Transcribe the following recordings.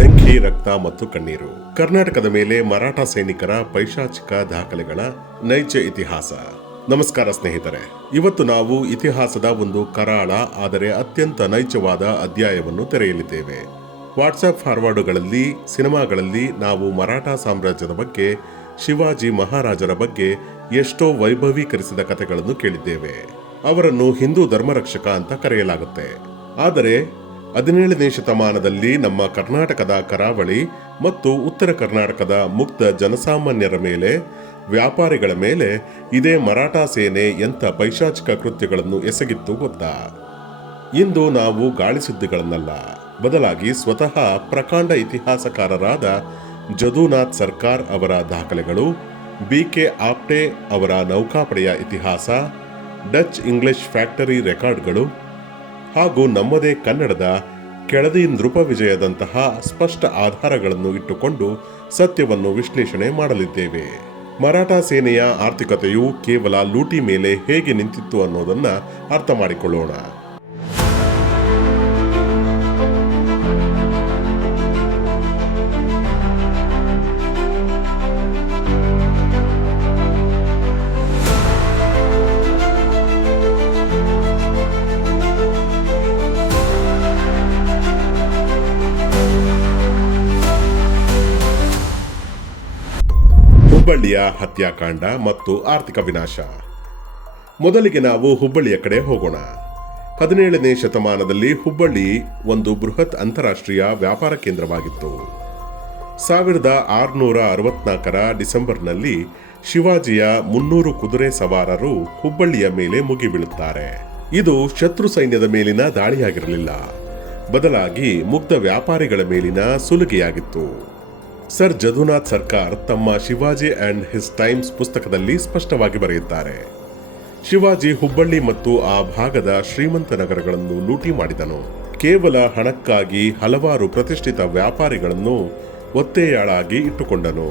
ಬೆಂಕಿ, ರಕ್ತ ಮತ್ತು ಕಣ್ಣೀರು. ಕರ್ನಾಟಕದ ಮೇಲೆ ಮರಾಠ ಸೈನಿಕರ ಪೈಶಾಚಿಕ ದಾಖಲೆಗಳ ನೈಜ ಇತಿಹಾಸ. ನಮಸ್ಕಾರ ಸ್ನೇಹಿತರೆ, ಇವತ್ತು ನಾವು ಇತಿಹಾಸದ ಒಂದು ಕರಾಳ ಆದರೆ ಅತ್ಯಂತ ನೈಜವಾದ ಅಧ್ಯಾಯವನ್ನು ತೆರೆಯಲಿದ್ದೇವೆ. ವಾಟ್ಸ್ಆಪ್ ಫಾರ್ವರ್ಡ್ಗಳಲ್ಲಿ, ಸಿನಿಮಾಗಳಲ್ಲಿ ನಾವು ಮರಾಠ ಸಾಮ್ರಾಜ್ಯದ ಬಗ್ಗೆ, ಶಿವಾಜಿ ಮಹಾರಾಜರ ಬಗ್ಗೆ ಎಷ್ಟೋ ವೈಭವೀಕರಿಸಿದ ಕಥೆಗಳನ್ನು ಕೇಳಿದ್ದೇವೆ. ಅವರನ್ನು ಹಿಂದೂ ಧರ್ಮರಕ್ಷಕ ಅಂತ ಕರೆಯಲಾಗುತ್ತೆ. ಆದರೆ 17ನೇ ಶತಮಾನದಲ್ಲಿ ನಮ್ಮ ಕರ್ನಾಟಕದ ಕರಾವಳಿ ಮತ್ತು ಉತ್ತರ ಕರ್ನಾಟಕದ ಮುಕ್ತ ಜನಸಾಮಾನ್ಯರ ಮೇಲೆ, ವ್ಯಾಪಾರಿಗಳ ಮೇಲೆ ಇದೇ ಮರಾಠ ಸೇನೆ ಎಂಥ ಪೈಶಾಚಿಕ ಕೃತ್ಯಗಳನ್ನು ಎಸಗಿತ್ತು ಗೊತ್ತಾ? ಇಂದು ನಾವು ಗಾಳಿ ಸುದ್ದಿಗಳನ್ನಲ್ಲ, ಬದಲಾಗಿ ಸ್ವತಃ ಪ್ರಕಾಂಡ ಇತಿಹಾಸಕಾರರಾದ ಜದುನಾಥ್ ಸರ್ಕಾರ್ ಅವರ ದಾಖಲೆಗಳು, BK ಆಪ್ಟೆ ಅವರ ನೌಕಾಪಡೆಯ ಇತಿಹಾಸ, ಡಚ್ ಇಂಗ್ಲಿಷ್ ಫ್ಯಾಕ್ಟರಿ ರೆಕಾರ್ಡ್ಗಳು ಹಾಗೂ ನಮ್ಮದೇ ಕನ್ನಡದ ಕೆಳದಿ ನೃಪವಿಜಯದಂತಹ ಸ್ಪಷ್ಟ ಆಧಾರಗಳನ್ನು ಇಟ್ಟುಕೊಂಡು ಸತ್ಯವನ್ನು ವಿಶ್ಲೇಷಣೆ ಮಾಡಲಿದ್ದೇವೆ. ಮರಾಠ ಸೇನೆಯ ಆರ್ಥಿಕತೆಯು ಕೇವಲ ಲೂಟಿ ಮೇಲೆ ಹೇಗೆ ನಿಂತಿತ್ತು ಅನ್ನೋದನ್ನ ಅರ್ಥ ಮಾಡಿಕೊಳ್ಳೋಣ. ಹುಬ್ಬಳ್ಳಿಯ ಹತ್ಯಾಕಾಂಡ ಮತ್ತು ಆರ್ಥಿಕ ವಿನಾಶ. ಮೊದಲಿಗೆ ನಾವು ಹುಬ್ಬಳ್ಳಿಯ ಕಡೆ ಹೋಗೋಣ. 17ನೇ ಶತಮಾನದಲ್ಲಿ ಹುಬ್ಬಳ್ಳಿ ಒಂದು ಬೃಹತ್ ಅಂತಾರಾಷ್ಟ್ರೀಯ ವ್ಯಾಪಾರ ಕೇಂದ್ರವಾಗಿತ್ತು. 1664ರ ಡಿಸೆಂಬರ್ನಲ್ಲಿ ಶಿವಾಜಿಯ 300 ಕುದುರೆ ಸವಾರರು ಹುಬ್ಬಳ್ಳಿಯ ಮೇಲೆ ಮುಗಿಬೀಳುತ್ತಾರೆ. ಇದು ಶತ್ರು ಸೈನ್ಯದ ಮೇಲಿನ ದಾಳಿಯಾಗಿರಲಿಲ್ಲ, ಬದಲಾಗಿ ಮುಗ್ಧ ವ್ಯಾಪಾರಿಗಳ ಮೇಲಿನ ಸುಲಿಗೆಯಾಗಿತ್ತು. ಸರ್ ಜದುನಾಥ್ ಸರ್ಕಾರ್ ತಮ್ಮ ಶಿವಾಜಿ ಅಂಡ್ ಹಿಸ್ ಟೈಮ್ಸ್ ಪುಸ್ತಕದಲ್ಲಿ ಸ್ಪಷ್ಟವಾಗಿ ಬರೆಯುತ್ತಾರೆ, ಶಿವಾಜಿ ಹುಬ್ಬಳ್ಳಿ ಮತ್ತು ಆ ಭಾಗದ ಶ್ರೀಮಂತ ನಗರಗಳನ್ನು ಲೂಟಿ ಮಾಡಿದನು. ಕೇವಲ ಹಣಕ್ಕಾಗಿ ಹಲವಾರು ಪ್ರತಿಷ್ಠಿತ ವ್ಯಾಪಾರಿಗಳನ್ನು ಒತ್ತೆಯಾಳಾಗಿ ಇಟ್ಟುಕೊಂಡನು.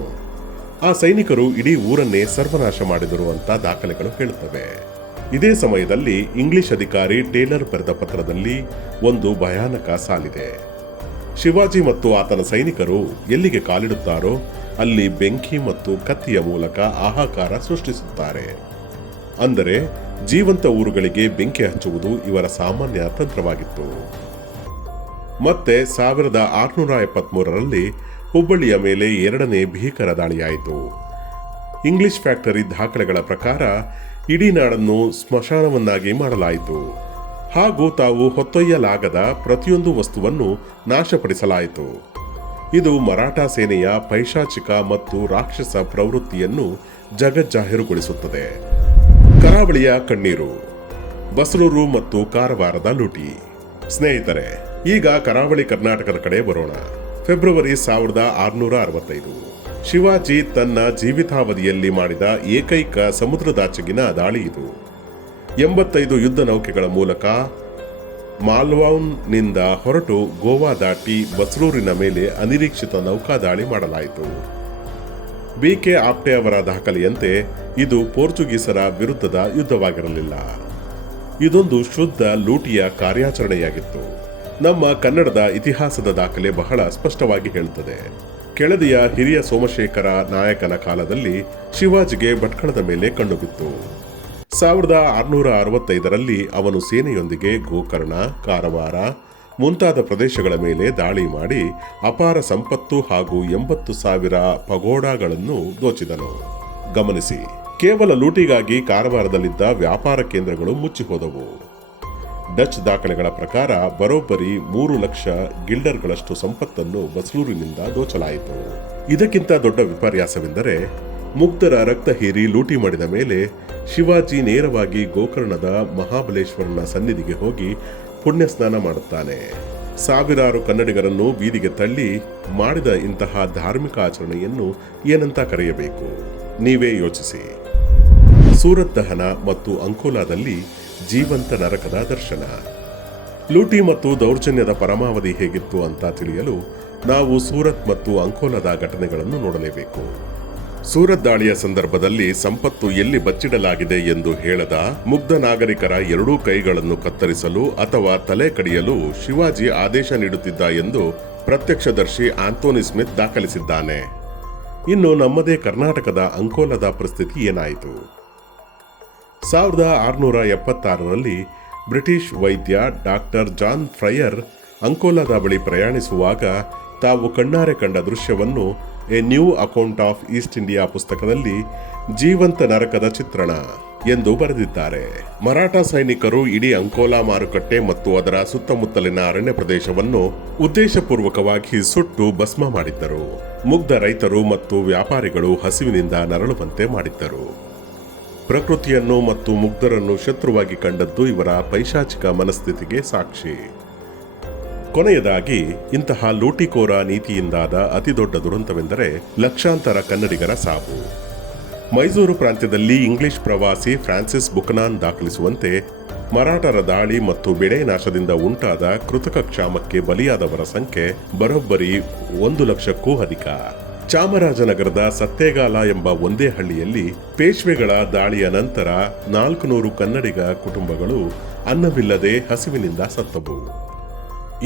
ಆ ಸೈನಿಕರು ಇಡೀ ಊರನ್ನೇ ಸರ್ವನಾಶ ಮಾಡಿದರು ಅಂತ ದಾಖಲೆಗಳು ಹೇಳುತ್ತವೆ. ಇದೇ ಸಮಯದಲ್ಲಿ ಇಂಗ್ಲಿಷ್ ಅಧಿಕಾರಿ ಟೇಲರ್ ಬರೆದ ಪತ್ರದಲ್ಲಿ ಒಂದು ಭಯಾನಕ ಸಾಲಿದೆ. ಶಿವಾಜಿ ಮತ್ತು ಆತನ ಸೈನಿಕರು ಎಲ್ಲಿಗೆ ಕಾಲಿಡುತ್ತಾರೋ ಅಲ್ಲಿ ಬೆಂಕಿ ಮತ್ತು ಕತ್ತಿಯ ಮೂಲಕ ಹಾಹಾಕಾರ ಸೃಷ್ಟಿಸುತ್ತಾರೆ. ಅಂದರೆ ಜೀವಂತ ಊರುಗಳಿಗೆ ಬೆಂಕಿ ಹಚ್ಚುವುದು ಇವರ ಸಾಮಾನ್ಯ ತಂತ್ರವಾಗಿತ್ತು. ಮತ್ತೆ 1673ರಲ್ಲಿ ಹುಬ್ಬಳ್ಳಿಯ ಮೇಲೆ 2ನೇ ಭೀಕರ ದಾಳಿಯಾಯಿತು. ಇಂಗ್ಲಿಷ್ ಫ್ಯಾಕ್ಟರಿ ದಾಖಲೆಗಳ ಪ್ರಕಾರ ಇಡೀ ನಾಡನ್ನು ಸ್ಮಶಾನವನ್ನಾಗಿ ಮಾಡಲಾಯಿತು ಹಾಗೂ ತಾವು ಹೊತ್ತೊಯ್ಯಲಾಗದ ಪ್ರತಿಯೊಂದು ವಸ್ತುವನ್ನು ನಾಶಪಡಿಸಲಾಯಿತು. ಇದು ಮರಾಠ ಸೇನೆಯ ಪೈಶಾಚಿಕ ಮತ್ತು ರಾಕ್ಷಸ ಪ್ರವೃತ್ತಿಯನ್ನು ಜಗಜ್ಜಾಹೀರುಗೊಳಿಸುತ್ತದೆ. ಕರಾವಳಿಯ ಕಣ್ಣೀರು, ಬಸರೂರು ಮತ್ತು ಕಾರವಾರದ ಲೂಟಿ. ಸ್ನೇಹಿತರೆ, ಈಗ ಕರಾವಳಿ ಕರ್ನಾಟಕದ ಕಡೆ ಬರೋಣ. ಫೆಬ್ರವರಿ 1665 ಶಿವಾಜಿ ತನ್ನ ಜೀವಿತಾವಧಿಯಲ್ಲಿ ಮಾಡಿದ ಏಕೈಕ ಸಮುದ್ರದಾಚೆಗಿನ ದಾಳಿ ಇದು. 85 ಯುದ್ಧ ನೌಕೆಗಳ ಮೂಲಕ ಮಾಲ್ವಾನ್ನಿಂದ ಹೊರಟು ಗೋವಾ ದಾಟಿ ಬಸ್ರೂರಿನ ಮೇಲೆ ಅನಿರೀಕ್ಷಿತ ನೌಕಾದಾಳಿ ಮಾಡಲಾಯಿತು. BK ಆಪ್ಟೆ ಅವರ ದಾಖಲೆಯಂತೆ ಇದು ಪೋರ್ಚುಗೀಸರ ವಿರುದ್ಧದ ಯುದ್ಧವಾಗಿರಲಿಲ್ಲ, ಇದೊಂದು ಶುದ್ಧ ಲೂಟಿಯ ಕಾರ್ಯಾಚರಣೆಯಾಗಿತ್ತು. ನಮ್ಮ ಕನ್ನಡದ ಇತಿಹಾಸದ ದಾಖಲೆ ಬಹಳ ಸ್ಪಷ್ಟವಾಗಿ ಹೇಳುತ್ತದೆ. ಕೆಳದಿಯ ಹಿರಿಯ ಸೋಮಶೇಖರ ನಾಯಕನ ಕಾಲದಲ್ಲಿ ಶಿವಾಜಿಗೆ ಭಟ್ಕಳದ ಮೇಲೆ ಕಣ್ಣುಬಿತ್ತು. 1665ರಲ್ಲಿ ಅವನು ಸೇನೆಯೊಂದಿಗೆ ಗೋಕರ್ಣ, ಕಾರವಾರ ಮುಂತಾದ ಪ್ರದೇಶಗಳ ಮೇಲೆ ದಾಳಿ ಮಾಡಿ ಅಪಾರ ಸಂಪತ್ತು ಹಾಗೂ 80,000 ಪಗೋಡಾಗಳನ್ನು ದೋಚಿದನು. ಗಮನಿಸಿ, ಕೇವಲ ಲೂಟಿಗಾಗಿ ಕಾರವಾರದಲ್ಲಿದ್ದ ವ್ಯಾಪಾರ ಕೇಂದ್ರಗಳು ಮುಚ್ಚಿಹೋದವು. ಡಚ್ ದಾಖಲೆಗಳ ಪ್ರಕಾರ ಬರೋಬ್ಬರಿ 3 ಲಕ್ಷ ಗಿಲ್ಡರ್ಗಳಷ್ಟು ಸಂಪತ್ತನ್ನು ಬಸ್ರೂರಿನಿಂದ ದೋಚಲಾಯಿತು. ಇದಕ್ಕಿಂತ ದೊಡ್ಡ ವಿಪರ್ಯಾಸವೆಂದರೆ, ಮುಗ್ಧರ ರಕ್ತ ಹೀರಿ ಲೂಟಿ ಮಾಡಿದ ಮೇಲೆ ಶಿವಾಜಿ ನೇರವಾಗಿ ಗೋಕರ್ಣದ ಮಹಾಬಲೇಶ್ವರನ ಸನ್ನಿಧಿಗೆ ಹೋಗಿ ಪುಣ್ಯ ಸ್ನಾನ ಮಾಡುತ್ತಾನೆ. ಸಾವಿರಾರು ಕನ್ನಡಿಗರನ್ನು ಬೀದಿಗೆ ತಳ್ಳಿ ಮಾಡಿದ ಇಂತಹ ಧಾರ್ಮಿಕ ಆಚರಣೆಯನ್ನು ಏನಂತ ಕರೆಯಬೇಕು? ನೀವೇ ಯೋಚಿಸಿ. ಸೂರತ್ ದಹನ ಮತ್ತು ಅಂಕೋಲಾದಲ್ಲಿ ಜೀವಂತ ನರಕದ ದರ್ಶನ. ಲೂಟಿ ಮತ್ತು ದೌರ್ಜನ್ಯದ ಪರಮಾವಧಿ ಹೇಗಿತ್ತು ಅಂತ ತಿಳಿಯಲು ನಾವು ಸೂರತ್ ಮತ್ತು ಅಂಕೋಲಾದ ಘಟನೆಗಳನ್ನು ನೋಡಲೇಬೇಕು. ಸೂರತ್ ದಾಳಿಯ ಸಂದರ್ಭದಲ್ಲಿ ಸಂಪತ್ತು ಎಲ್ಲಿ ಬಚ್ಚಿಡಲಾಗಿದೆ ಎಂದು ಹೇಳದ ಮುಗ್ಧ ನಾಗರಿಕರ ಎರಡೂ ಕೈಗಳನ್ನು ಕತ್ತರಿಸಲು ಅಥವಾ ತಲೆ ಕಡಿಯಲು ಶಿವಾಜಿ ಆದೇಶ ನೀಡುತ್ತಿದ್ದ ಎಂದು ಪ್ರತ್ಯಕ್ಷದರ್ಶಿ ಆಂಥೋನಿ ಸ್ಮಿತ್ ದಾಖಲಿಸಿದ್ದಾನೆ. ಇನ್ನು ನಮ್ಮದೇ ಕರ್ನಾಟಕದ ಅಂಕೋಲದ ಪರಿಸ್ಥಿತಿ ಏನಾಯಿತು? 1676ರಲ್ಲಿ ಬ್ರಿಟಿಷ್ ವೈದ್ಯ ಡಾಕ್ಟರ್ ಜಾನ್ ಫ್ರೈಯರ್ ಅಂಕೋಲದ ಬಳಿ ಪ್ರಯಾಣಿಸುವಾಗ ತಾವು ಕಣ್ಣಾರೆ ಕಂಡ ದೃಶ್ಯವನ್ನು A new account of East India ಪುಸ್ತಕದಲ್ಲಿ ಜೀವಂತ ನರಕದ ಚಿತ್ರಣ ಎಂದು ಬರೆದಿದ್ದಾರೆ. ಮರಾಠ ಸೈನಿಕರು ಇಡೀ ಅಂಕೋಲಾ ಮಾರುಕಟ್ಟೆ ಮತ್ತು ಅದರ ಸುತ್ತಮುತ್ತಲಿನ ಅರಣ್ಯ ಪ್ರದೇಶವನ್ನು ಉದ್ದೇಶಪೂರ್ವಕವಾಗಿ ಸುಟ್ಟು ಭಸ್ಮ ಮಾಡಿದ್ದರು. ಮುಗ್ಧ ರೈತರು ಮತ್ತು ವ್ಯಾಪಾರಿಗಳು ಹಸಿವಿನಿಂದ ನರಳುವಂತೆ ಮಾಡಿದ್ದರು. ಪ್ರಕೃತಿಯನ್ನು ಮತ್ತು ಮುಗ್ಧರನ್ನು ಶತ್ರುವಾಗಿ ಕಂಡದ್ದು ಇವರ ಪೈಶಾಚಿಕ ಮನಸ್ಥಿತಿಗೆ ಸಾಕ್ಷಿ. ಕೊನೆಯದಾಗಿ ಇಂತಹ ಲೂಟಿಕೋರ ನೀತಿಯಿಂದಾದ ಅತಿದೊಡ್ಡ ದುರಂತವೆಂದರೆ ಲಕ್ಷಾಂತರ ಕನ್ನಡಿಗರ ಸಾವು. ಮೈಸೂರು ಪ್ರಾಂತ್ಯದಲ್ಲಿ ಇಂಗ್ಲಿಷ್ ಪ್ರವಾಸಿ ಫ್ರಾನ್ಸಿಸ್ ಬುಕನಾನ್ ದಾಖಲಿಸುವಂತೆ ಮರಾಠರ ದಾಳಿ ಮತ್ತು ಬೆಳೆ ನಾಶದಿಂದ ಉಂಟಾದ ಕೃತಕ ಕ್ಷಾಮಕ್ಕೆ ಬಲಿಯಾದವರ ಸಂಖ್ಯೆ ಬರೋಬ್ಬರಿ 1,00,000ಕ್ಕೂ ಅಧಿಕ. ಚಾಮರಾಜನಗರದ ಸತ್ತೇಗಾಲ ಎಂಬ ಒಂದೇ ಹಳ್ಳಿಯಲ್ಲಿ ಪೇಶ್ವೆಗಳ ದಾಳಿಯ ನಂತರ 400 ಕನ್ನಡಿಗ ಕುಟುಂಬಗಳು ಅನ್ನವಿಲ್ಲದೆ ಹಸಿವಿನಿಂದ ಸತ್ತವು.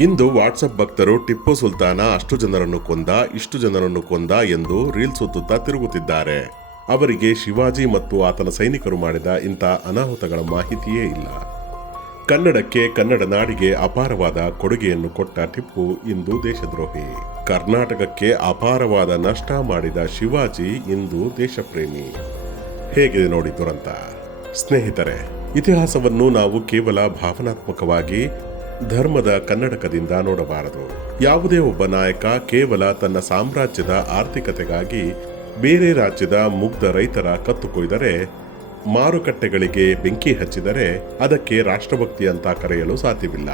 ಇಂದು ವಾಟ್ಸಪ್ ಭಕ್ತರು ಟಿಪ್ಪು ಸುಲ್ತಾನ ಅಷ್ಟು ಜನರನ್ನು ಕೊಂದ, ಇಷ್ಟು ಜನರನ್ನು ಕೊಂದ ಎಂದು ರೀಲ್ ಸುತ್ತುತ್ತಾ ತಿರುಗುತ್ತಿದ್ದಾರೆ. ಅವರಿಗೆ ಶಿವಾಜಿ ಮತ್ತು ಆತನ ಸೈನಿಕರು ಮಾಡಿದ ಇಂಥ ಅನಾಹುತಗಳ ಮಾಹಿತಿಯೇ ಇಲ್ಲ. ಕನ್ನಡಕ್ಕೆ, ಕನ್ನಡ ನಾಡಿಗೆ ಅಪಾರವಾದ ಕೊಡುಗೆಯನ್ನು ಕೊಟ್ಟ ಟಿಪ್ಪು ಇಂದು ದೇಶದ್ರೋಹಿ. ಕರ್ನಾಟಕಕ್ಕೆ ಅಪಾರವಾದ ನಷ್ಟ ಮಾಡಿದ ಶಿವಾಜಿ ಇಂದು ದೇಶಪ್ರೇಮಿ. ಹೇಗಿದೆ ನೋಡಿ ದುರಂತ. ಸ್ನೇಹಿತರೆ, ಇತಿಹಾಸವನ್ನು ನಾವು ಕೇವಲ ಭಾವನಾತ್ಮಕವಾಗಿ ಧರ್ಮದ ಕನ್ನಡಕದಿಂದ ನೋಡಬಾರದು. ಯಾವುದೇ ಒಬ್ಬ ನಾಯಕ ಕೇವಲ ತನ್ನ ಸಾಮ್ರಾಜ್ಯದ ಆರ್ಥಿಕತೆಗಾಗಿ ಬೇರೆ ರಾಜ್ಯದ ಮುಗ್ಧ ರೈತರ ಕತ್ತು ಕೊಯ್ದರೆ, ಮಾರುಕಟ್ಟೆಗಳಿಗೆ ಬೆಂಕಿ ಹಚ್ಚಿದರೆ ಅದಕ್ಕೆ ರಾಷ್ಟ್ರಭಕ್ತಿ ಅಂತ ಕರೆಯಲು ಸಾಧ್ಯವಿಲ್ಲ.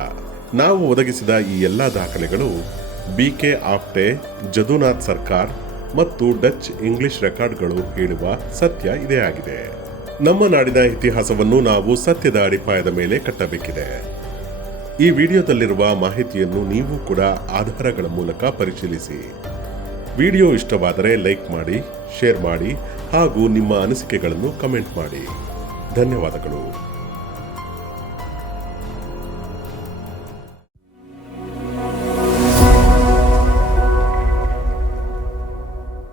ನಾವು ಒದಗಿಸಿದ ಈ ಎಲ್ಲ ದಾಖಲೆಗಳು BK ಆಫ್ಟೆ, ಜದುನಾಥ್ ಸರ್ಕಾರ್ ಮತ್ತು ಡಚ್ ಇಂಗ್ಲಿಷ್ ರೆಕಾರ್ಡ್ಗಳು ಹೇಳುವ ಸತ್ಯ ಇದೇ ಆಗಿದೆ. ನಮ್ಮ ನಾಡಿನ ಇತಿಹಾಸವನ್ನು ನಾವು ಸತ್ಯದ ಅಡಿಪಾಯದ ಮೇಲೆ ಕಟ್ಟಬೇಕಿದೆ. ಈ ವಿಡಿಯೋದಲ್ಲಿರುವ ಮಾಹಿತಿಯನ್ನು ನೀವು ಕೂಡ ಆಧಾರಗಳ ಮೂಲಕ ಪರಿಶೀಲಿಸಿ. ವಿಡಿಯೋ ಇಷ್ಟವಾದರೆ ಲೈಕ್ ಮಾಡಿ, ಶೇರ್ ಮಾಡಿ ಹಾಗೂ ನಿಮ್ಮ ಅನಿಸಿಕೆಗಳನ್ನು ಕಮೆಂಟ್ ಮಾಡಿ. ಧನ್ಯವಾದಗಳು.